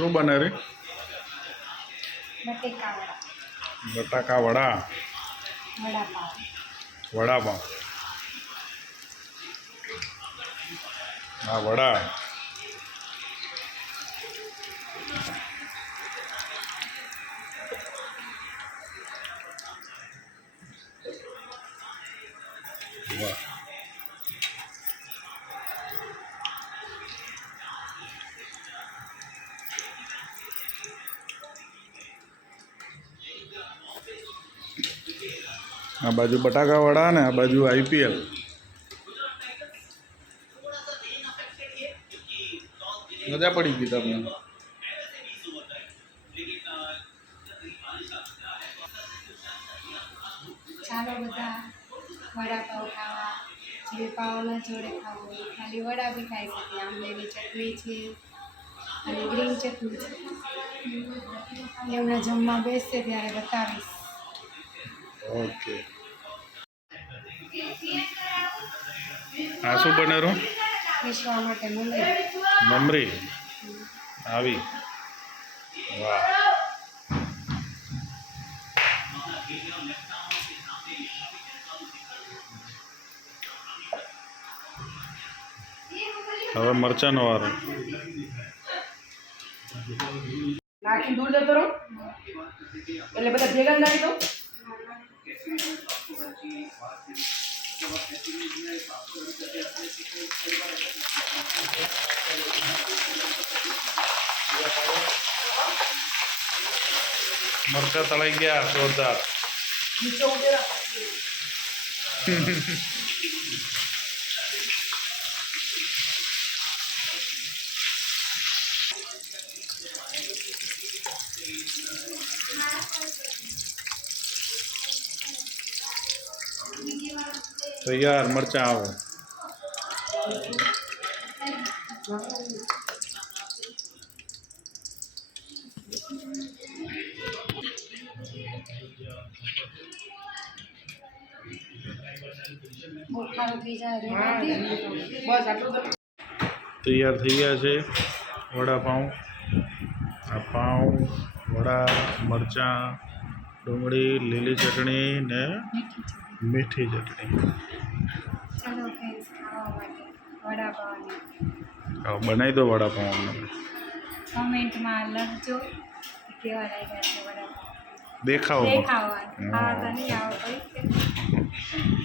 શું બને રે? બટેકા વડા, બટાકા વડા, વડાપાવ. આ વડા. વાહ. આ બાજુ બટાકા વડા ને આ બાજુ IPL. મજા પડી ગઈ તમને? ચાલો બધા વડાપાવ ખાવા. જે પાવના જોડે ખાવો ખાલી વડા બી ખાઈ શકીએ. આંબલીની ચટણી છે અને ગ્રીન ચટણી છે. એમના જમવા બેસશે ત્યારે બતાવીશ. ઓકે. આ શું બનેલું? પીસવા માટે મમરી. મમરી આવી. વાહ. હવે મરચાંનો વારો. નાખી દૂર જતો રહો એટલે બધા ભેગા નાખી દો. મરચાં તળાઈ ગયા જોરદાર. નીચે ઉતેરા. તૈયાર મરચાં આવે. ખારું થઈ જાય બસ આટલું તો. તૈયાર થઈ ગયા છે વડાપાઉં. આ પાઉં, વડા, મરચાં, ડુંગળી, લીલી ચટણી ને મીઠી ચટણી. ચાલો ફ્રેન્ડ્સ ખાવા માટે વડાપાવની હવે બનાવી દો વડાપાઉં અમને. કમેન્ટમાં લખજો કેવા લાગ્યા છે વડાપાવ. દેખાવો. દેખાવા ખાવા તો નહીં આવો પડી.